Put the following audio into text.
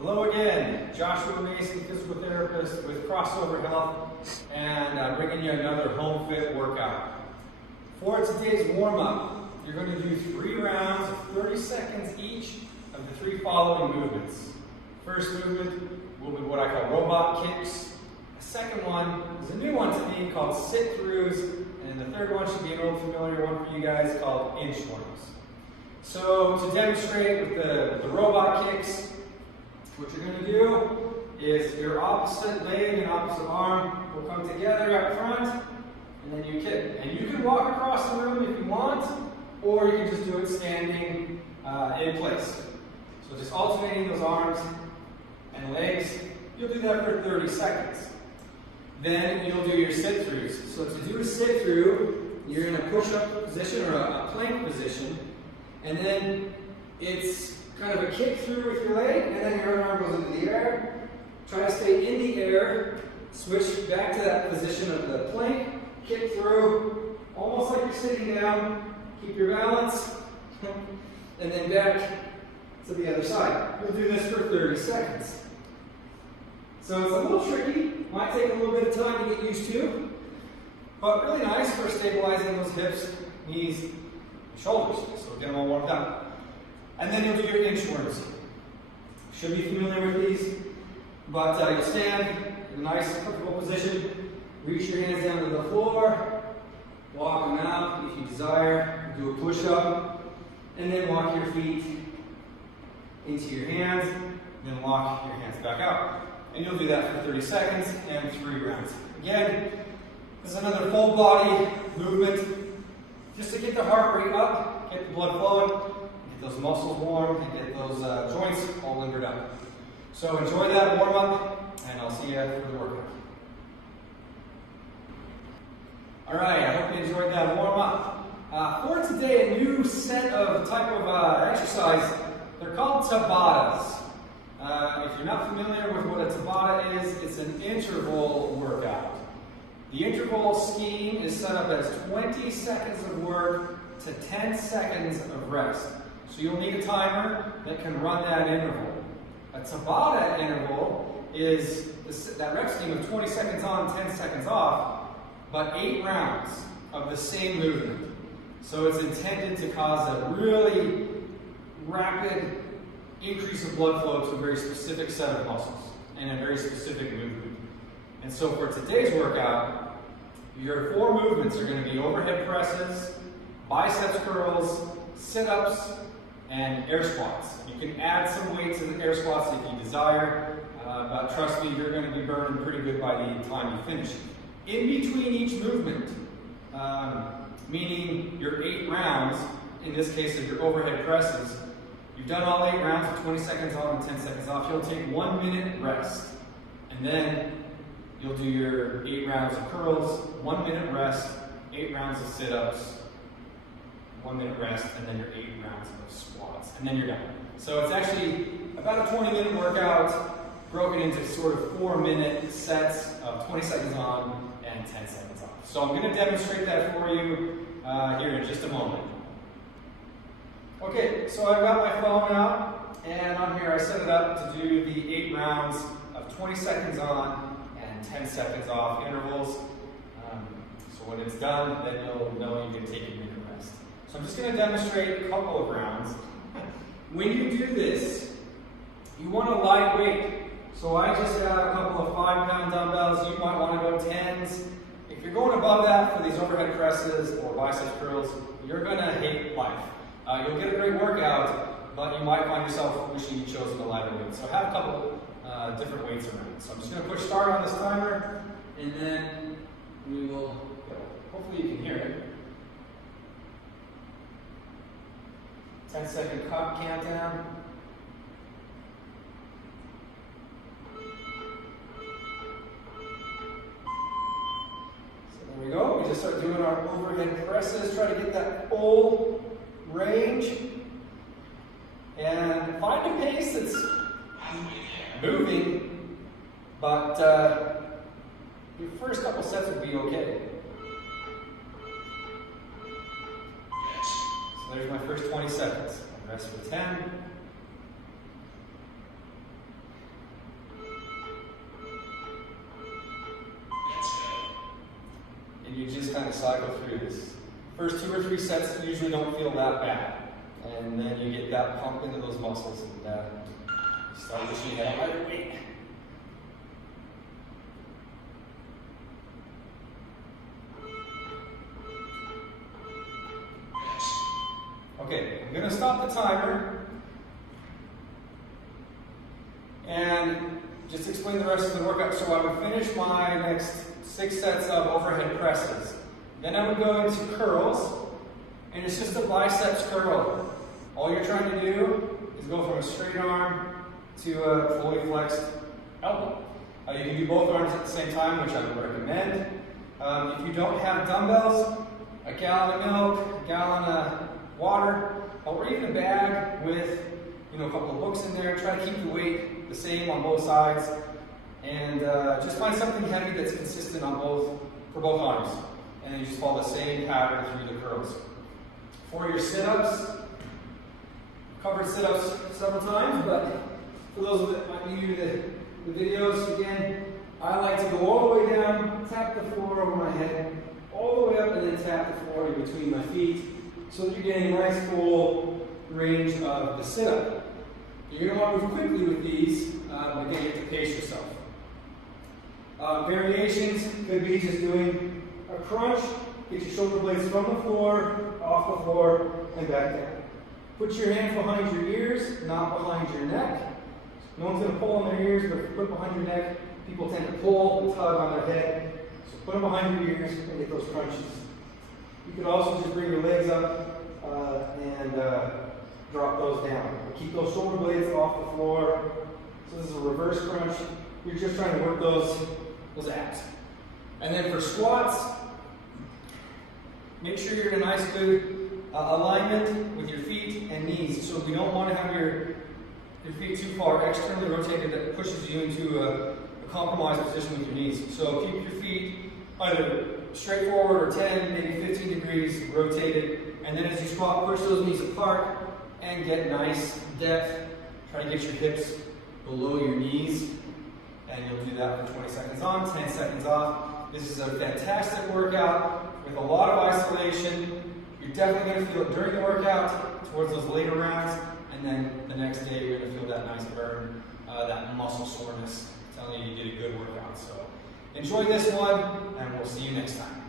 Hello again, Joshua Mason, physical therapist with Crossover Health, and bringing you another home fit workout. For today's warm-up, you're going to do 3 rounds of 30 seconds each of the 3 following movements. First movement will be what I call robot kicks. The second one is a new one to me called sit-throughs, and the third one should be an old familiar one for you guys called inchworms. So to demonstrate with the robot kicks, what you're going to do is your opposite leg and opposite arm will come together up front, and then you kick. And you can walk across the room if you want, or you can just do it standing in place. So just alternating those arms and legs. You'll do that for 30 seconds. Then you'll do your sit-throughs. So to do a sit-through, you're in a push-up position or a plank position, and then it's kind of a kick through with your leg, and then your arm goes into the air. Try to stay in the air, switch back to that position of the plank, kick through, almost like you're sitting down, keep your balance, and then back to the other side. You'll do this for 30 seconds. So it's a little tricky, might take a little bit of time to get used to, but really nice for stabilizing those hips, knees, and shoulders. So get them all warmed up. And then you'll do your inchworms. Should be familiar with these, but you'll stand in a nice, comfortable position, reach your hands down to the floor, walk them out if you desire, do a push-up, and then walk your feet into your hands, then walk your hands back out. And you'll do that for 30 seconds and 3 rounds. Again, this is another full body movement, just to get the heart rate up, get the blood flowing, those muscles warm, and get those joints all limbered up. So enjoy that warm up, and I'll see you for the workout. All right, I hope you enjoyed that warm up. For today, a new set of type of exercise. They're called Tabatas. If you're not familiar with what a Tabata is, it's an interval workout. The interval scheme is set up as 20 seconds of work to 10 seconds of rest. So you'll need a timer that can run that interval. A Tabata interval is that rep scheme of 20 seconds on, 10 seconds off, but 8 rounds of the same movement. So it's intended to cause a really rapid increase of blood flow to a very specific set of muscles and a very specific movement. And so for today's workout, your 4 movements are going to be overhead presses, biceps curls, sit-ups, and air squats. You can add some weight to the air squats if you desire, but trust me, you're going to be burning pretty good by the time you finish. In between each movement, meaning your 8 rounds, in this case of your overhead presses, you've done all 8 rounds with 20 seconds on and 10 seconds off. You'll take 1 minute rest, and then you'll do your 8 rounds of curls, 1 minute rest, 8 rounds of sit-ups, 1 minute rest, and then your 8 rounds of squats, and then you're done. So it's actually about a 20-minute workout broken into sort of 4-minute sets of 20 seconds on and 10 seconds off. So I'm going to demonstrate that for you here in just a moment. Okay, so I've got my phone out, and on here I set it up to do the 8 rounds of 20 seconds on and 10 seconds off intervals. So when it's done, then you'll know you can take a minute rest. So I'm just going to demonstrate a couple of rounds. When you do this, you want a light weight. So I just have a couple of 5-pound dumbbells. You might want to go 10s. If you're going above that for these overhead presses or biceps curls, you're going to hate life. You'll get a great workout, but you might find yourself wishing you chose a lighter weight. So have a couple different weights around. So I'm just going to push start on this timer, and then we will go. Hopefully you can hear it. 10-second countdown. So there we go. We just start doing our overhead presses. Try to get that full range. And find a pace that's moving, but your first couple sets will be okay. So there's my first 20 seconds. Rest for 10. of cycle through this. First 2 or 3 sets usually don't feel that bad. And then you get that pump into those muscles and start pushing it out lighter weight. Okay, I'm going to stop the timer and just explain the rest of the workout. So I would finish my next 6 sets of overhead presses. Then I would go into curls, and it's just a biceps curl. All you're trying to do is go from a straight arm to a fully flexed elbow. You can do both arms at the same time, which I would recommend. If you don't have dumbbells, a gallon of milk, a gallon of water, or even a bag with a couple of books in there. Try to keep the weight the same on both sides, and just find something heavy that's consistent on for both arms, and then you just follow the same pattern through the curls. For your sit-ups, covered sit-ups several times, but for those that might be new to the videos, again, I like to go all the way down, tap the floor over my head, all the way up, and then tap the floor in between my feet, so that you're getting a nice full range of the sit-up. You're going to want to move quickly with these, but again, you have to pace yourself. Variations could be just doing a crunch, get your shoulder blades from the floor, off the floor, and back down. Put your hands behind your ears, not behind your neck. No one's going to pull on their ears, but if you put behind your neck, people tend to pull and tug on their head. So put them behind your ears and get those crunches. You could also just bring your legs up and drop those down. Keep those shoulder blades off the floor. So this is a reverse crunch. You're just trying to work those abs. And then for squats, make sure you're in a nice good alignment with your feet and knees. So we don't want to have your feet too far externally rotated that pushes you into a compromised position with your knees. So keep your feet either straight forward or 10, maybe 15 degrees rotated. And then as you squat, push those knees apart and get nice depth. Try to get your hips below your knees. And you'll do that for 20 seconds on, 10 seconds off. This is a fantastic workout with a lot of isolation. You're definitely going to feel it during the workout, towards those later rounds, and then the next day you're going to feel that nice burn, that muscle soreness. I'm telling you, you did a good workout. So enjoy this one, and we'll see you next time.